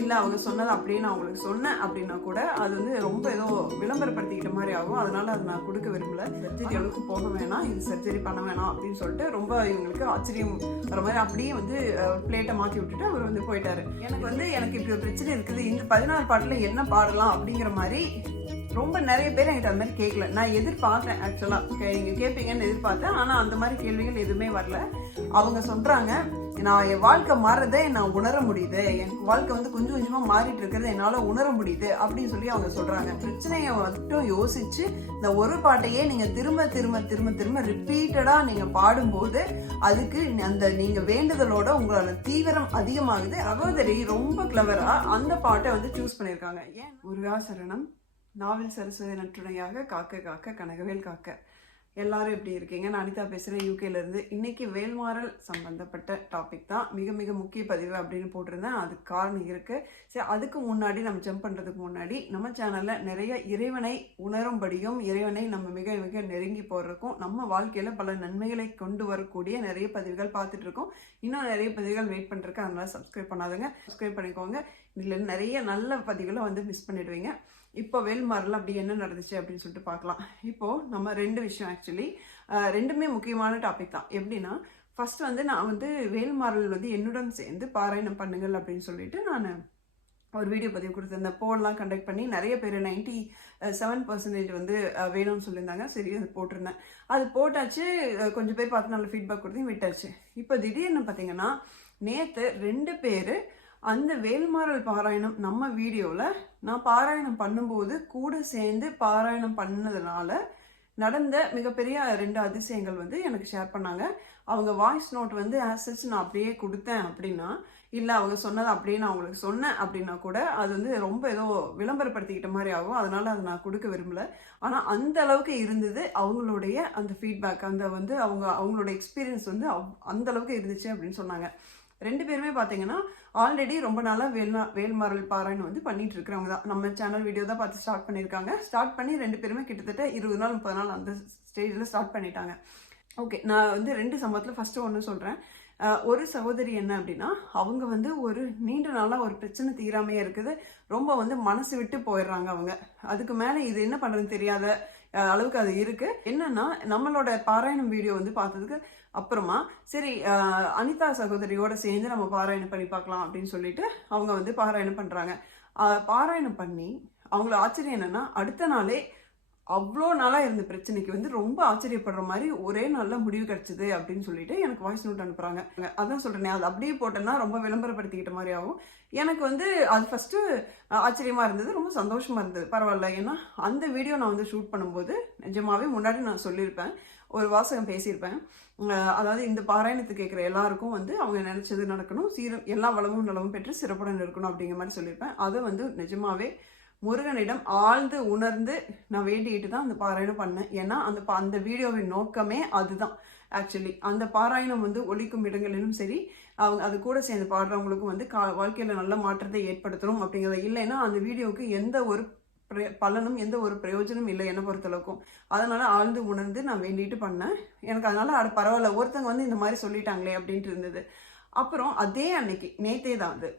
இல்லை அவங்க சொன்னது அப்படியே நான் உங்களுக்கு சொன்னேன் அப்படின்னா கூட அது வந்து ரொம்ப ஏதோ விளம்பரப்படுத்திக்கிட்ட மாதிரி ஆகும். அதனால அதை நான் கொடுக்க விரும்பல. சர்ஜரி அளவுக்கு போக வேணாம், இது சர்ஜரி பண்ண வேணாம் அப்படின்னு சொல்லிட்டு ரொம்ப இவங்களுக்கு ஆச்சரியம் வர மாதிரி அப்படியே வந்து பிளேட்டை மாற்றி விட்டுட்டு அவர் வந்து போயிட்டாரு. எனக்கு இப்படி ஒரு பிரச்சனை இருக்குது, இந்த 14 பாட்டில் என்ன பாடலாம் அப்படிங்கிற மாதிரி ரொம்ப நிறைய பேர் என்கிட்ட அந்த மாதிரி கேட்கல. நான் எதிர்பார்த்தேன், ஆக்சுவலாக நீங்கள் கேட்பீங்கன்னு எதிர்பார்த்தேன். ஆனால் அந்த மாதிரி கேள்விகள் எதுவுமே வரல. அவங்க சொல்கிறாங்க, நான் என் வாழ்க்கை மாறுறதை நான் உணர முடியுது, என் வாழ்க்கை வந்து கொஞ்சம் கொஞ்சமாக மாறிட்டு இருக்கிறத என்னால் உணர முடியுது அப்படின்னு சொல்லி அவங்க சொல்கிறாங்க. பிரச்சனையை மட்டும் யோசிச்சு இந்த ஒரு பாட்டையே நீங்கள் திரும்ப திரும்ப திரும்ப திரும்ப ரிப்பீட்டடாக நீங்கள் பாடும்போது அதுக்கு அந்த நீங்கள் வேண்டுதலோட உங்களோட தீவிரம் அதிகமாகுது. சகோதரி ரொம்ப கிளவராக அந்த பாட்டை வந்து சூஸ் பண்ணியிருக்காங்க. ஏன் முருகாசரணம் நாவல் சரஸ்வதி நற்றுணையாக காக்க காக்க கனகவேல் காக்க. எல்லாரும் எப்படி இருக்கீங்க? நான் அனிதா பேசுகிறேன், யூகேலேருந்து. இன்னைக்கு வேல்மாறல் சம்பந்தப்பட்ட டாபிக் தான். மிக மிக முக்கிய பதிவு அப்படின்னு போட்டிருந்தேன். அதுக்கு காரணம் இருக்குது. சரி, அதுக்கு முன்னாடி நம்ம ஜம்ப் பண்ணுறதுக்கு முன்னாடி நம்ம சேனலில் நிறைய இறைவனை உணரும்படியும் இறைவனை நம்ம மிக மிக நெருங்கி போடுறதுக்கும் நம்ம வாழ்க்கையில் பல நன்மைகளை கொண்டு வரக்கூடிய நிறைய பதிவுகள் பார்த்துட்டு இருக்கோம். இன்னும் நிறைய பதிவுகள் வெயிட் பண்ணிருக்கு. அதனால சப்ஸ்கிரைப் பண்ணாதுங்க, சப்ஸ்கிரைப் பண்ணிக்கோங்க. இதில் நிறைய நல்ல பதிவுகளை வந்து மிஸ் பண்ணிடுவீங்க. இப்போ வேல்மாறல் அப்படி என்ன நடந்துச்சு அப்படின்னு சொல்லிட்டு பார்க்கலாம். இப்போது நம்ம ரெண்டு விஷயம், ஆக்சுவலி ரெண்டுமே முக்கியமான டாபிக் தான். எப்படின்னா, ஃபர்ஸ்ட் வந்து நான் வந்து வேல்மாறல் வந்து என்னுடன் சேர்ந்து பாராயணம் பண்ணுங்கள் அப்படின்னு சொல்லிட்டு நான் ஒரு வீடியோ பதிவு கொடுத்துருந்தேன். போல்லாம் கண்டக்ட் பண்ணி நிறைய பேர் 97% வந்து வேணும்னு சொல்லியிருந்தாங்க. சரி, அது போட்டிருந்தேன். அது போட்டாச்சு. கொஞ்சம் பேர் பார்த்து நல்ல ஃபீட்பேக் கொடுத்து விட்டாச்சு. இப்போ திடீர்னு பார்த்தீங்கன்னா நேற்று 2 பேர் அந்த வேல்மாறல் பாராயணம் நம்ம வீடியோவில் நான் பாராயணம் பண்ணும்போது கூட சேர்ந்து பாராயணம் பண்ணதுனால நடந்த மிகப்பெரிய 2 அதிசயங்கள் வந்து எனக்கு ஷேர் பண்ணாங்க. அவங்க வாய்ஸ் நோட் வந்து ஆசஸ் நான் அப்படியே கொடுத்தேன் அப்படின்னா, இல்லை அவங்க சொன்னது அப்படியே நான் உங்களுக்கு சொன்னேன் அப்படின்னா கூட அது வந்து ரொம்ப ஏதோ விளம்பரப்படுத்திக்கிட்ட மாதிரி ஆகும். அதனால அதை நான் கொடுக்க விரும்பல. ஆனால் அந்த அளவுக்கு இருந்தது அவங்களுடைய அந்த ஃபீட்பேக், அந்த வந்து அவங்களோட எக்ஸ்பீரியன்ஸ் வந்து அந்த அளவுக்கு இருந்துச்சு அப்படின்னு சொன்னாங்க. 2 பேருமே பார்த்தீங்கன்னா ஆல்ரெடி ரொம்ப நாளாக வேல்மாறல் பாராயணம் வந்து பண்ணிட்டு இருக்கிறவங்க தான். நம்ம சேனல் வீடியோ தான் பார்த்து ஸ்டார்ட் பண்ணியிருக்காங்க. ஸ்டார்ட் பண்ணி 2 பேருமே கிட்டத்தட்ட 20 நாள் 30 நாள் அந்த ஸ்டேஜில் ஸ்டார்ட் பண்ணிட்டாங்க. ஓகே, நான் வந்து 2 சம்பவத்தில் ஃபஸ்ட்டு ஒன்று சொல்கிறேன். ஒரு சகோதரி என்ன அப்படின்னா, அவங்க வந்து ஒரு நீண்ட நாளாக ஒரு பிரச்சனை தீராமையே இருக்குது. ரொம்ப வந்து மனசு விட்டு போயிடுறாங்க அவங்க. அதுக்கு மேலே இது என்ன பண்ணுறதுன்னு தெரியாத அளவுக்கு அது இருக்குது. என்னன்னா, நம்மளோட பாராயணம் வீடியோ வந்து பார்த்ததுக்கு அப்புறமா சரி அனிதா சகோதரியோட சேர்ந்து நம்ம பாராயணம் பண்ணி பார்க்கலாம் அப்படின்னு சொல்லிட்டு அவங்க வந்து பாராயணம் பண்ணுறாங்க. பாராயணம் பண்ணி அவங்கள ஆச்சரியம் என்னென்னா, அடுத்த நாளே அவ்வளோ நாளாக இருந்த பிரச்சனைக்கு வந்து ரொம்ப ஆச்சரியப்படுற மாதிரி ஒரே நாளில் முடிவு கிடச்சிது அப்படின்னு சொல்லிட்டு எனக்கு வாய்ஸ் நோட் அனுப்புகிறாங்க. அதான் சொல்கிறேனே, அது அப்படியே போட்டேன்னா ரொம்ப விளம்பரப்படுத்திக்கிட்ட மாதிரி ஆகும். எனக்கு வந்து அது ஃபஸ்ட்டு ஆச்சரியமாக இருந்தது, ரொம்ப சந்தோஷமாக இருந்தது. பரவாயில்ல, ஏன்னா அந்த வீடியோ நான் வந்து ஷூட் பண்ணும்போது நிஜமாவே முன்னாடி நான் சொல்லியிருப்பேன், ஒரு வாசகம் பேசியிருப்பேன். அதாவது இந்த பாராயணத்துக்கு கேட்குற எல்லாருக்கும் வந்து அவங்க நினச்சது நடக்கணும், எல்லா வளமும் நலமும் பெற்று சிறப்புடன் இருக்கணும் அப்படிங்கிற மாதிரி சொல்லியிருப்பேன். அதை வந்து நிஜமாவே முருகனிடம் ஆழ்ந்து உணர்ந்து நான் வேண்டிக்கிட்டு தான் அந்த பாராயணம் பண்ணேன். ஏன்னா அந்த வீடியோவின் நோக்கமே அதுதான். ஆக்சுவலி அந்த பாராயணம் வந்து ஒலிக்கும் இடங்களிலும் சரி, அவங்க அது கூட சேர்ந்து பாடுறவங்களுக்கும் வந்து வாழ்க்கையில் நல்ல மாற்றத்தை ஏற்படுத்தணும் அப்படிங்கிறது. இல்லைன்னா அந்த வீடியோவுக்கு எந்த ஒரு பலனும் எந்த ஒரு பிரயோஜனம் இல்லை என்னை பொறுத்தளவுக்கும். அதனால ஆழ்ந்து உணர்ந்து நான் வேண்டிட்டு பண்ணேன். எனக்கு அதனால பரவாயில்ல, ஒருத்தங்க வந்து இந்த மாதிரி சொல்லிட்டாங்களே அப்படின்ட்டு இருந்தது. அப்புறம் அதே அன்னைக்கு நேத்தே தான் அது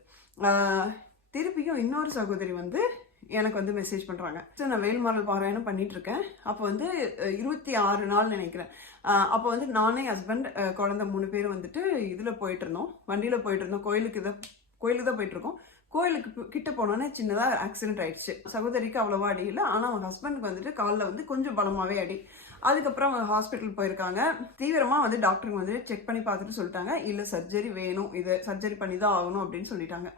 திருப்பியும் இன்னொரு சகோதரி வந்து எனக்கு வந்து மெசேஜ் பண்ணுறாங்க. நான் வேல்மாறல் பாராயணம் பண்ணிட்டு இருக்கேன். அப்போ வந்து 26 நாள் நினைக்கிறேன். அப்போ வந்து நானே ஹஸ்பண்ட் குழந்தை 3 பேர் வந்துட்டு இதில் போயிட்டு இருந்தோம், வண்டியில் போயிட்டு இருந்தோம். கோயிலுக்கு தான் போயிட்டு இருக்கோம். கோயிலுக்கு கிட்ட போனோன்னே சின்னதாக ஆக்சிடென்ட் ஆயிடுச்சு. சகோதரிக்கு அவ்வளோவா அடி இல்லை, ஆனால் அவங்க ஹஸ்பண்டுக்கு வந்துட்டு காலில் வந்து கொஞ்சம் பலமாகவே அடி. அதுக்கப்புறம் அவங்க ஹாஸ்பிட்டல் போயிருக்காங்க. தீவிரமாக வந்து டாக்டருங்க வந்து செக் பண்ணி பார்த்துட்டு சொல்லிட்டாங்க, இல்லை சர்ஜரி வேணும், இது சர்ஜரி பண்ணி தான் ஆகணும் அப்படின்னு சொல்லிட்டாங்க.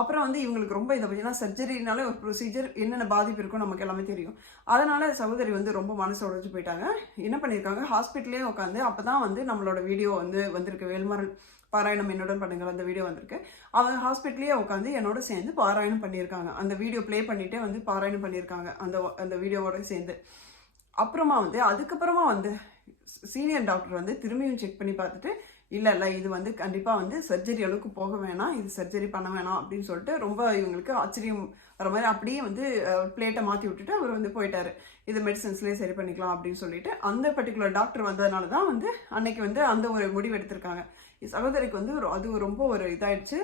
அப்புறம் வந்து இவங்களுக்கு ரொம்ப இதை பற்றினா சர்ஜரினாலே ஒரு ப்ரொசீஜர், என்னென்ன பாதிப்பு இருக்கும் நமக்கு எல்லாமே தெரியும். அதனால சகோதரி வந்து ரொம்ப மனசு உடைஞ்சு போயிட்டாங்க. என்ன பண்ணியிருக்காங்க, ஹாஸ்பிட்டலே உட்காந்து அப்போ தான் வந்து நம்மளோட வீடியோ வந்து வந்திருக்கு, வேல்மாறல் பாராயணம் என்னுடன் பண்ணுங்கள் அந்த வீடியோ வந்திருக்கு. அவங்க ஹாஸ்பிட்டலே உட்காந்து என்னோட சேர்ந்து பாராயணம் பண்ணியிருக்காங்க. அந்த வீடியோ ப்ளே பண்ணிகிட்டே வந்து பாராயணம் பண்ணியிருக்காங்க அந்த வீடியோவோட சேர்ந்து. அப்புறமா வந்து அதுக்கப்புறமா வந்து சீனியர் டாக்டர் வந்து திரும்பியும் செக் பண்ணி பார்த்துட்டு, இல்லை இது வந்து கண்டிப்பாக வந்து சர்ஜரி அளவுக்கு போக வேணாம், இது சர்ஜரி பண்ண வேணாம் அப்படின்னு சொல்லிட்டு ரொம்ப இவங்களுக்கு ஆச்சரியம் வர மாதிரி அப்படியே வந்து பிளேட்டை மாற்றி விட்டுட்டு அவர் வந்து போயிட்டார். இது மெடிசன்ஸ்லேயே சரி பண்ணிக்கலாம் அப்படின்னு சொல்லிட்டு அந்த பர்டிகுலர் டாக்டர் வந்ததுனால தான் வந்து அன்னைக்கு வந்து அந்த ஒரு முடிவு எடுத்திருக்காங்க. சகோதரிக்கு வந்து அது ரொம்ப ஒரு இதாயிடுச்சு.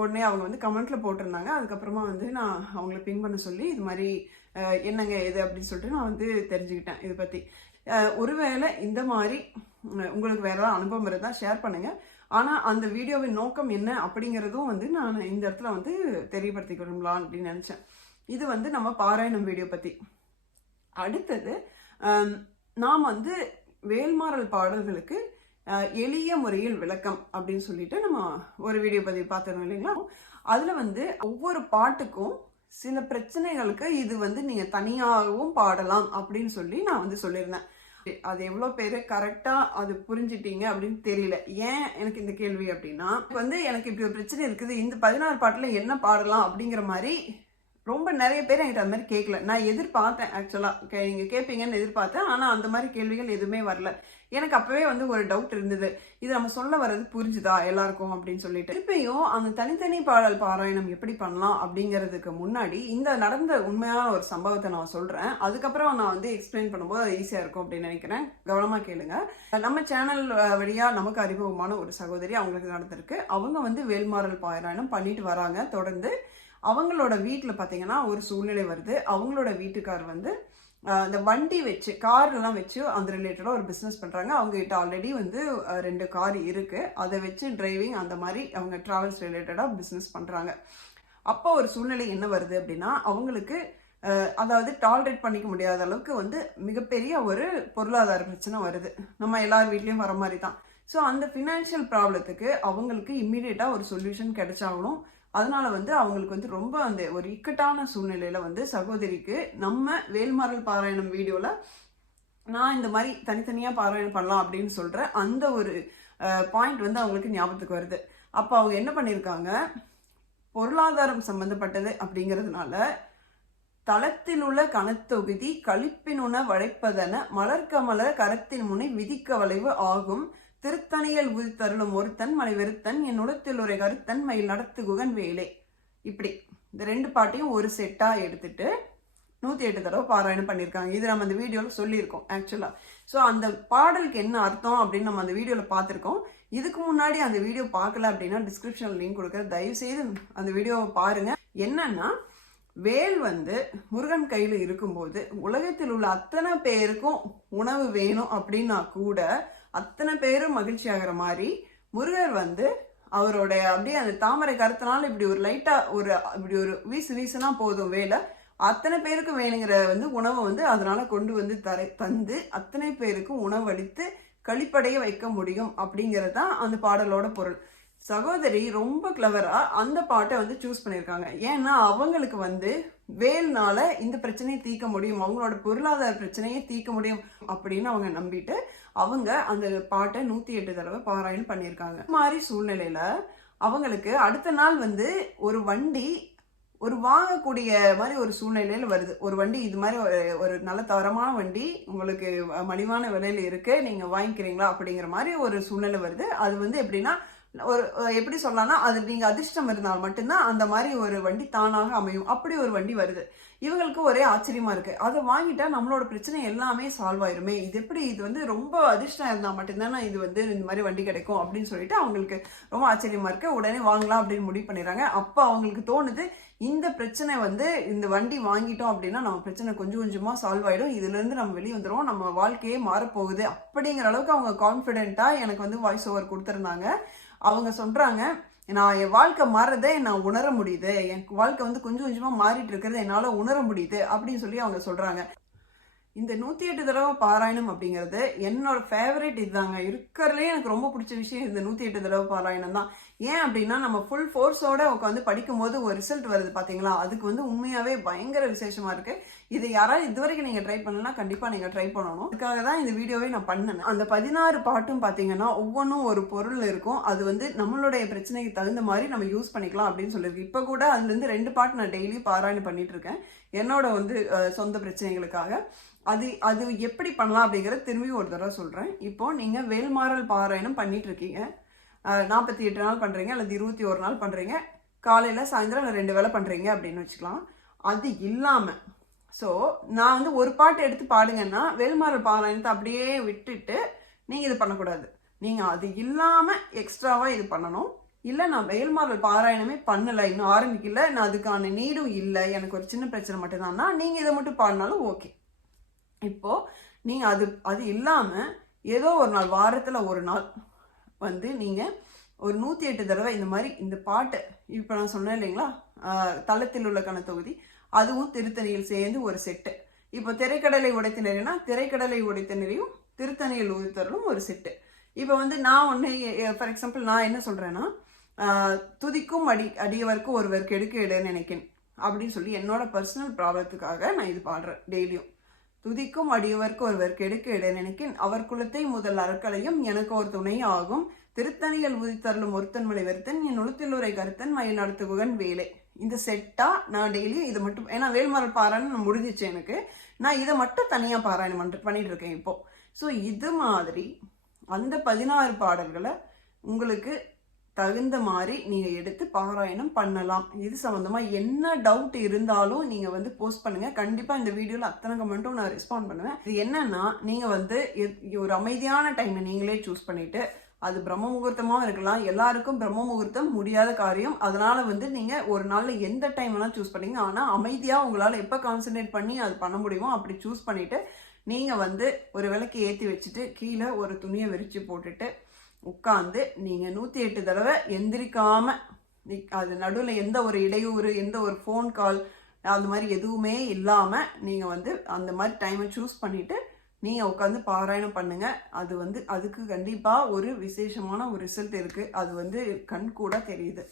உடனே அவங்க வந்து கமெண்ட்ல போட்டிருந்தாங்க. அதுக்கப்புறமா வந்து நான் அவங்கள பின் பண்ண சொல்லி இது மாதிரி என்னங்க இது அப்படின்னு சொல்லிட்டு நான் வந்து தெரிஞ்சுக்கிட்டேன் இதை பற்றி. ஒருவேளை இந்த மாதிரி உங்களுக்கு வேற ஏதாவது அனுபவம் இருந்தால் ஷேர் பண்ணுங்க. ஆனால் அந்த வீடியோவின் நோக்கம் என்ன அப்படிங்கிறதும் வந்து நான் இந்த இடத்துல வந்து தெரியப்படுத்திக்க விரும்பலாம் அப்படின்னு நினச்சேன். இது வந்து நம்ம பாராயணம் வீடியோ பற்றி. அடுத்தது நாம் வந்து வேல்மாறல் பாடல்களுக்கு எளிய முறையில் விளக்கம் அப்படின்னு சொல்லிட்டு நம்ம ஒரு வீடியோ பதிவு பார்த்துருந்தோம் இல்லைங்களா. அதில் வந்து ஒவ்வொரு பாட்டுக்கும் சில பிரச்சனைகளுக்கு இது வந்து நீங்கள் தனியாகவும் பாடலாம் அப்படின்னு சொல்லி நான் வந்து சொல்லியிருந்தேன். அது எவ்வளோ பேர் கரெக்டாக அது புரிஞ்சிட்டீங்க அப்படின்னு தெரியல. ஏன் எனக்கு இந்த கேள்வி அப்படின்னா, வந்து எனக்கு இப்படி ஒரு பிரச்சனை இருக்குது, இந்த 16 பாட்டில் என்ன பாடலாம் அப்படிங்கிற மாதிரி ரொம்ப நிறைய பேர் என்கிட்ட அது மாதிரி கேட்கல. நான் எதிர்பார்த்தேன், ஆக்சுவலாக நீங்கள் கேட்பீங்கன்னு எதிர்பார்த்தேன். ஆனால் அந்த மாதிரி கேள்விகள் எதுவுமே வரல. எனக்கு அப்போவே வந்து ஒரு டவுட் இருந்தது, இது நம்ம சொல்ல வர்றது புரிஞ்சுதா எல்லாருக்கும் அப்படின்னு சொல்லிட்டு. திருப்பியும் அந்த தனித்தனி பாடல் பாராயணம் எப்படி பண்ணலாம் அப்படிங்கிறதுக்கு முன்னாடி இந்த நடந்த உண்மையான ஒரு சம்பவத்தை நான் சொல்கிறேன். அதுக்கப்புறம் நான் வந்து எக்ஸ்பிளைன் பண்ணும்போது அது ஈஸியாக இருக்கும் அப்படின்னு நினைக்கிறேன். கவனமாக கேளுங்க. நம்ம சேனல் வழியாக நமக்கு அறிமுகமான ஒரு சகோதரி, அவங்களுக்கு நடந்திருக்கு. அவங்க வந்து வேல்மாறல் பாராயணம் பண்ணிட்டு வராங்க தொடர்ந்து. அவங்களோட வீட்டில் பார்த்தீங்கன்னா ஒரு சூழ்நிலை வருது. அவங்களோட வீட்டுக்கார் வந்து இந்த வண்டி வச்சு கார்லாம் வச்சு அந்த ரிலேட்டடாக ஒரு பிஸ்னஸ் பண்ணுறாங்க. அவங்ககிட்ட ஆல்ரெடி வந்து 2 கார் இருக்குது. அதை வச்சு டிரைவிங் அந்த மாதிரி அவங்க ட்ராவல்ஸ் ரிலேட்டடாக பிஸ்னஸ் பண்ணுறாங்க. அப்போ ஒரு சூழ்நிலை என்ன வருது அப்படின்னா, அவங்களுக்கு அதாவது டாலரேட் பண்ணிக்க முடியாத அளவுக்கு வந்து மிகப்பெரிய ஒரு பொருளாதார பிரச்சனை வருது. நம்ம எல்லார் வீட்லேயும் வர மாதிரி தான். ஸோ அந்த ஃபினான்ஷியல் ப்ராப்ளத்துக்கு அவங்களுக்கு இம்மீடியட்டாக ஒரு சொல்யூஷன் கிடைச்சாகணும். அதனால வந்து அவங்களுக்கு வந்து ரொம்ப அந்த ஒரு இக்கட்டான சூழ்நிலையில வந்து சகோதரிக்கு நம்ம வேல்மாறல் பாராயணம் வீடியோல நான் இந்த மாதிரி தனித்தனியாக பாராயணம் பண்ணலாம் அப்படின்னு சொல்ற அந்த ஒரு பாயிண்ட் வந்து அவங்களுக்கு ஞாபகத்துக்கு வருது. அப்போ அவங்க என்ன பண்ணியிருக்காங்க, பொருளாதாரம் சம்பந்தப்பட்டது அப்படிங்கிறதுனால தளத்தில் உள்ள கணத்தொகுதி களிப்பினுண வளைப்பதன மலர்கமல கரத்தின் முனை விதிக்க வளைவு ஆகும் திருத்தணியல் உதித்தருளும் ஒருத்தன் மலை வெறுத்தன் என் உலத்தில் ஒரு கருத்தன் மயில் நடத்துகுகன் வேலை. இப்படி இந்த 2 பாட்டையும் ஒரு செட்டா எடுத்துட்டு 108 தடவை பாராயணம் பண்ணியிருக்காங்க. இது நம்ம அந்த வீடியோவில் சொல்லியிருக்கோம் ஆக்சுவலா. ஸோ அந்த பாடலுக்கு என்ன அர்த்தம் அப்படின்னு நம்ம அந்த வீடியோவில் பார்த்துருக்கோம். இதுக்கு முன்னாடி அந்த வீடியோ பார்க்கல அப்படின்னா டிஸ்கிரிப்ஷனில் லிங்க் கொடுக்குற, தயவு செய்து அந்த வீடியோவை பாருங்க. என்னன்னா, வேல் வந்து முருகன் கையில் இருக்கும்போது உலகத்தில் உள்ள அத்தனை பேருக்கும் உணவு வேணும் அப்படின்னா கூட அத்தனை பேரும் மகிழ்ச்சி ஆகிற மாதிரி முருகர் வந்து அவருடைய அப்படியே அந்த தாமரை கருத்தினால இப்படி ஒரு லைட்டா இப்படி ஒரு வீசுனா போதும், வேலை அத்தனை பேருக்கு வேணுங்கிற வந்து உணவை வந்து அதனால கொண்டு வந்து தந்து அத்தனை பேருக்கும் உணவு அளித்து கழிப்படைய வைக்க முடியும் அப்படிங்கிறது தான் அந்த பாடலோட பொருள். சகோதரி ரொம்ப கிளவரா அந்த பாட்டை வந்து சூஸ் பண்ணியிருக்காங்க. ஏன்னா அவங்களுக்கு வந்து வேல்னால இந்த பிரச்சனையை தீர்க்க முடியும், அவங்களோட பொருளாதார பிரச்சனையை தீர்க்க முடியும் அப்படின்னு அவங்க நம்பிட்டு அவங்க அந்த பாட்டை 108 தடவை பாராயணம் பண்ணியிருக்காங்க. இந்த மாதிரி சூழ்நிலையில அவங்களுக்கு அடுத்த நாள் வந்து ஒரு வண்டி ஒரு வாங்கக்கூடிய மாதிரி ஒரு சூழ்நிலையில வருது. ஒரு வண்டி இது மாதிரி ஒரு நல்ல தரமான வண்டி உங்களுக்கு மலிவான விலையில இருக்கு, நீங்க வாங்கிக்கிறீங்களா அப்படிங்கிற மாதிரி ஒரு சூழ்நிலை வருது. அது வந்து எப்படின்னா, ஒரு எப்படி சொல்லலாம்னா, அது நீங்க அதிர்ஷ்டம் இருந்தால் மட்டும்தான் அந்த மாதிரி ஒரு வண்டி தானாக அமையும். அப்படி ஒரு வண்டி வருது. இவங்களுக்கு ஒரே ஆச்சரியமா இருக்கு, அதை வாங்கிட்டா நம்மளோட பிரச்சனை எல்லாமே சால்வ் ஆயிருமே, இது எப்படி, இது வந்து ரொம்ப அதிர்ஷ்டம் இருந்தால் மட்டும்தானே இது வந்து இந்த மாதிரி வண்டி கிடைக்கும் அப்படின்னு சொல்லிட்டு அவங்களுக்கு ரொம்ப ஆச்சரியமா இருக்கு. உடனே வாங்கலாம் அப்படின்னு முடிவு பண்ணிடுறாங்க. அப்போ அவங்களுக்கு தோணுது, இந்த பிரச்சனை வந்து இந்த வண்டி வாங்கிட்டோம் அப்படின்னா நம்ம பிரச்சனை கொஞ்சம் கொஞ்சமா சால்வ் ஆயிடும், இதுல இருந்து நம்ம வெளியே வந்துடும், நம்ம வாழ்க்கையே மாறப்போகுது அப்படிங்கிற அளவுக்கு அவங்க கான்ஃபிடென்ட்டா எனக்கு வந்து வாய்ஸ் ஓவர் கொடுத்துருந்தாங்க. அவங்க சொல்றாங்க, நான் என் வாழ்க்கை மாறுறதை நான் உணர முடியுது, என் வாழ்க்கை வந்து கொஞ்சம் கொஞ்சமா மாறிட்டு இருக்கிறத என்னால உணர முடியுது அப்படின்னு சொல்லி அவங்க சொல்றாங்க. இந்த 108 தடவை பாராயணம் அப்படிங்கிறது என்னோட ஃபேவரட். இதுதாங்க இருக்கிறதுலே எனக்கு ரொம்ப பிடிச்ச விஷயம் இந்த 108 தடவை பாராயணம் தான். ஏன் அப்படின்னா, நம்ம ஃபுல் ஃபோர்ஸோட உட்காந்து படிக்கும் போது ஒரு ரிசல்ட் வருது பார்த்தீங்களா, அதுக்கு வந்து உண்மையாகவே பயங்கர விசேஷமா இருக்கு. இது யாராவது இதுவரைக்கும் நீங்கள் ட்ரை பண்ணலாம், கண்டிப்பாக நீங்கள் ட்ரை பண்ணணும். அதுக்காக தான் இந்த வீடியோவே நான் பண்ணேன். அந்த 16 பாட்டும் பார்த்தீங்கன்னா ஒவ்வொன்றும் ஒரு பொருள் இருக்கும். அது வந்து நம்மளுடைய பிரச்சனைக்கு தகுந்த மாதிரி நம்ம யூஸ் பண்ணிக்கலாம் அப்படின்னு சொல்லியிருக்கு. இப்போ கூட அதுலேருந்து 2 பாட்டு நான் டெய்லி பாராயணம் பண்ணிட்டு இருக்கேன் என்னோட வந்து சொந்த பிரச்சனைகளுக்காக. அது எப்படி பண்ணலாம் அப்படிங்கிறத திரும்பி ஒரு தடவை சொல்கிறேன். இப்போ நீங்கள் வேல்மாறல் பாராயணம் பண்ணிட்டு இருக்கீங்க, 48 நாள் பண்ணுறீங்க அல்லது 21 நாள் பண்ணுறீங்க, காலையில் சாயந்தரம் 2 வேளை பண்ணுறீங்க அப்படின்னு வச்சுக்கலாம். அது இல்லாமல் ஸோ நான் வந்து ஒரு பாட்டு எடுத்து பாடுங்கன்னா வேல்மாறல் பாராயணத்தை அப்படியே விட்டுட்டு நீங்கள் இது பண்ணக்கூடாது. நீங்கள் அது இல்லாமல் எக்ஸ்ட்ராவாக இது பண்ணணும். இல்லை நான் வேல்மாறல் பாராயணமே பண்ணலை, இன்னும் ஆரம்பிக்கல, நான் அதுக்கான நீடும் இல்லை, எனக்கு ஒரு சின்ன பிரச்சனை மட்டும்தான்னா நீங்கள் இதை மட்டும் பாடினாலும் ஓகே. இப்போது நீங்கள் அது இல்லாமல் ஏதோ ஒரு நாள், வாரத்தில் ஒரு நாள் வந்து நீங்கள் ஒரு 108 தடவை இந்த மாதிரி இந்த பாட்டு, இப்போ நான் சொன்னேன் இல்லைங்களா, தளத்தில் உள்ள கன தொகுதி, அதுவும் திருத்தணியில் சேர்ந்து ஒரு செட்டு. இப்போ திரைக்கடலை உடைத்தினரினா திரைக்கடலை உடைத்தினரையும் திருத்தணியில் உதித்தரும் ஒரு செட்டு. இப்போ வந்து நான் ஒன்று, ஃபார் எக்ஸாம்பிள் நான் என்ன சொல்கிறேன்னா, துதிக்கும் அடியவருக்கு ஒருவர் கெடுக்க இடன்னு நினைக்கிறேன் அப்படின்னு சொல்லி என்னோட பர்சனல் ப்ராப்ளத்துக்காக நான் இது பாடுறேன் டெய்லியும். துதிக்கும் அடியவருக்கு ஒருவர் கெடுக்க இட நினைக்கின் அவர் குலத்தை முதல் அறக்கலையும் எனக்கு ஒரு துணை ஆகும் திருத்தணியில் உதித்தருளும் ஒருத்தன் மலை வருத்தன் என் உளுத்திலுரை கருத்தன் மயில் நடத்துகுகன் வேலை. இந்த செட்டா நான் டெய்லியும் இதை மட்டும், ஏன்னா வேல்மாறல் பாராயணம் முடிஞ்சிச்சு எனக்கு, நான் இதை மட்டும் தனியாக பாராயணம் பண்ணிட்டு இருக்கேன் இப்போ. ஸோ இது மாதிரி அந்த 16 பாடல்களை உங்களுக்கு தகுந்த மாதிரி நீங்கள் எடுத்து பாராயணம் பண்ணலாம். இது சம்மந்தமாக என்ன டவுட் இருந்தாலும் நீங்கள் வந்து போஸ்ட் பண்ணுங்கள். கண்டிப்பாக இந்த வீடியோவில் அத்தனை கமெண்ட்டும் நான் ரெஸ்பாண்ட் பண்ணுவேன். இது என்னன்னா, நீங்கள் வந்து ஒரு அமைதியான டைமை நீங்களே சூஸ் பண்ணிவிட்டு, அது பிரம்ம முகூர்த்தமாக இருக்கலாம், எல்லாருக்கும் பிரம்ம முகூர்த்தம் முடியாத காரியம், அதனால் வந்து நீங்கள் ஒரு நாளில் எந்த டைம் வேணால் சூஸ் பண்ணிங்க. ஆனால் அமைதியாக உங்களால் எப்போ கான்சன்ட்ரேட் பண்ணி அது பண்ண முடியுமோ அப்படி சூஸ் பண்ணிவிட்டு நீங்கள் வந்து ஒரு விளக்கு ஏற்றி வச்சுட்டு கீழே ஒரு துணியை விரித்து போட்டுட்டு உட்காந்து நீங்கள் 108 தடவை எந்திரிக்காமல், அது நடுவில் எந்த ஒரு இடையூறு, எந்த ஒரு ஃபோன் கால், அது மாதிரி எதுவுமே இல்லாமல் நீங்கள் வந்து அந்த மாதிரி டைமை சூஸ் பண்ணிவிட்டு நீங்கள் உட்காந்து பாராயணம் பண்ணுங்கள். அது வந்து அதுக்கு கண்டிப்பாக ஒரு விசேஷமான ஒரு ரிசல்ட் இருக்குது. அது வந்து கண் கூட தெரியுது.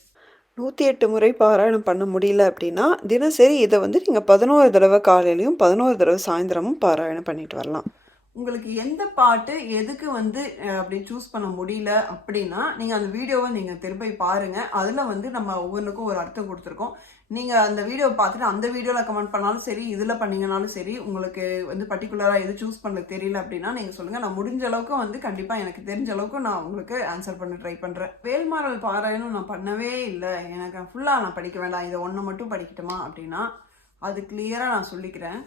108 முறை பாராயணம் பண்ண முடியல அப்படின்னா தினசரி இதை வந்து நீங்கள் 11 தடவை காலையிலையும் 11 தடவை சாயந்தரமும் பாராயணம் பண்ணிட்டு வரலாம். உங்களுக்கு எந்த பாட்டு எதுக்கு வந்து அப்படி சூஸ் பண்ண முடியல அப்படின்னா நீங்கள் அந்த வீடியோவை நீங்கள் திருப்பி பாருங்கள். அதில் வந்து நம்ம ஒவ்வொன்றுக்கும் ஒரு அர்த்தம் கொடுத்துருக்கோம். நீங்கள் அந்த வீடியோவை பார்த்துட்டு அந்த வீடியோவில் கமெண்ட் பண்ணாலும் சரி, இதில் பண்ணிங்கனாலும் சரி, உங்களுக்கு வந்து பர்டிகுலராக எது சூஸ் பண்ண தெரியல அப்படின்னா நீங்கள் சொல்லுங்கள். நான் முடிஞ்ச அளவுக்கு வந்து கண்டிப்பாக எனக்கு தெரிஞ்ச அளவுக்கு நான் உங்களுக்கு ஆன்சர் பண்ண ட்ரை பண்ணுறேன். வேல்மாறல் பாராயணம் நான் பண்ணவே இல்லை, எனக்கு ஃபுல்லாக நான் படிக்க வேண்டாம், இதை ஒன்று மட்டும் படிக்கட்டுமா அப்படின்னா அது கிளியராக நான் சொல்லிக்கிறேன்.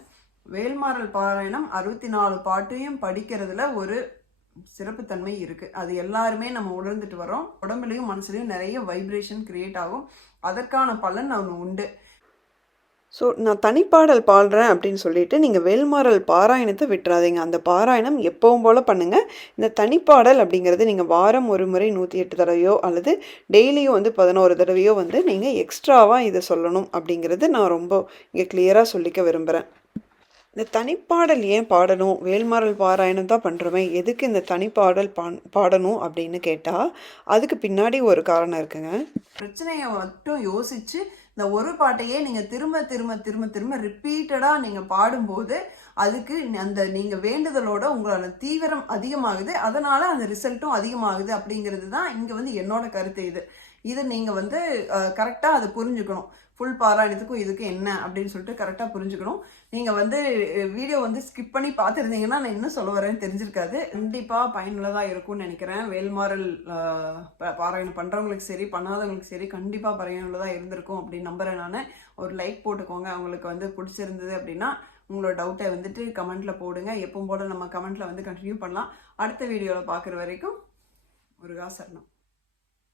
வேல்மாறல் பாராயணம் 64 பாட்டையும் படிக்கிறதுல ஒரு சிறப்புத்தன்மை இருக்குது. அது எல்லாருமே நம்ம உணர்ந்துட்டு வரோம். உடம்புலையும் மனசுலையும் நிறைய வைப்ரேஷன் கிரியேட் ஆகும். அதற்கான பலன் ஒன்று உண்டு. ஸோ நான் தனிப்பாடல் பாடுறேன் அப்படின்னு சொல்லிட்டு நீங்கள் வேல்மாறல் பாராயணத்தை விட்டுறாதீங்க. அந்த பாராயணம் எப்பவும் போல் பண்ணுங்கள். இந்த தனிப்பாடல் அப்படிங்கிறது நீங்கள் வாரம் ஒரு முறை 108 தடவையோ அல்லது டெய்லியும் வந்து 11 தடவையோ வந்து நீங்கள் எக்ஸ்ட்ராவாக இதை சொல்லணும் அப்படிங்கிறது நான் ரொம்ப இங்கே கிளியராக சொல்லிக்க விரும்புகிறேன். இந்த தனிப்பாடல் ஏன் பாடணும்? வேல்மாறல் பாராயணம் தான் பண்ணுறோமே, எதுக்கு இந்த தனிப்பாடல் பாடணும் அப்படின்னு கேட்டால் அதுக்கு பின்னாடி ஒரு காரணம் இருக்குங்க. பிரச்சனையை மட்டும் யோசித்து இந்த ஒரு பாட்டையே நீங்கள் திரும்ப திரும்ப திரும்ப திரும்ப ரிப்பீட்டடாக நீங்கள் பாடும்போது அதுக்கு அந்த நீங்கள் வேண்டுதலோட உங்களோட தீவிரம் அதிகமாகுது, அதனால் அந்த ரிசல்ட்டும் அதிகமாகுது அப்படிங்கிறது தான் இங்கே வந்து என்னோட கருத்து. இது நீங்கள் வந்து கரெக்டாக அதை புரிஞ்சுக்கணும். ஃபுல் பாராயணத்துக்கும் இதுக்கு என்ன அப்படின்னு சொல்லிட்டு கரெக்டாக புரிஞ்சுக்கணும். நீங்கள் வந்து வீடியோ வந்து ஸ்கிப் பண்ணி பார்த்துருந்தீங்கன்னா நான் என்ன சொல்ல வரேன்னு தெரிஞ்சிருக்காது. கண்டிப்பாக பயனுள்ளதாக இருக்கும்னு நினைக்கிறேன். வேல்மாறல் பாராயணம் பண்ணுறவங்களுக்கு சரி, பண்ணாதவங்களுக்கு சரி, கண்டிப்பாக பயனுள்ளதாக இருந்திருக்கும் அப்படின்னு நம்புகிறேன் நான். ஒரு லைக் போட்டுக்கோங்க உங்களுக்கு வந்து பிடிச்சிருந்தது அப்படின்னா. உங்களோட டவுட்டை வந்துட்டு கமெண்ட்டில் போடுங்க. எப்பவும் போல நம்ம கமெண்ட்டில் வந்து கண்டினியூ பண்ணலாம். அடுத்த வீடியோவில் பார்க்குற வரைக்கும் முருகா சரணம்.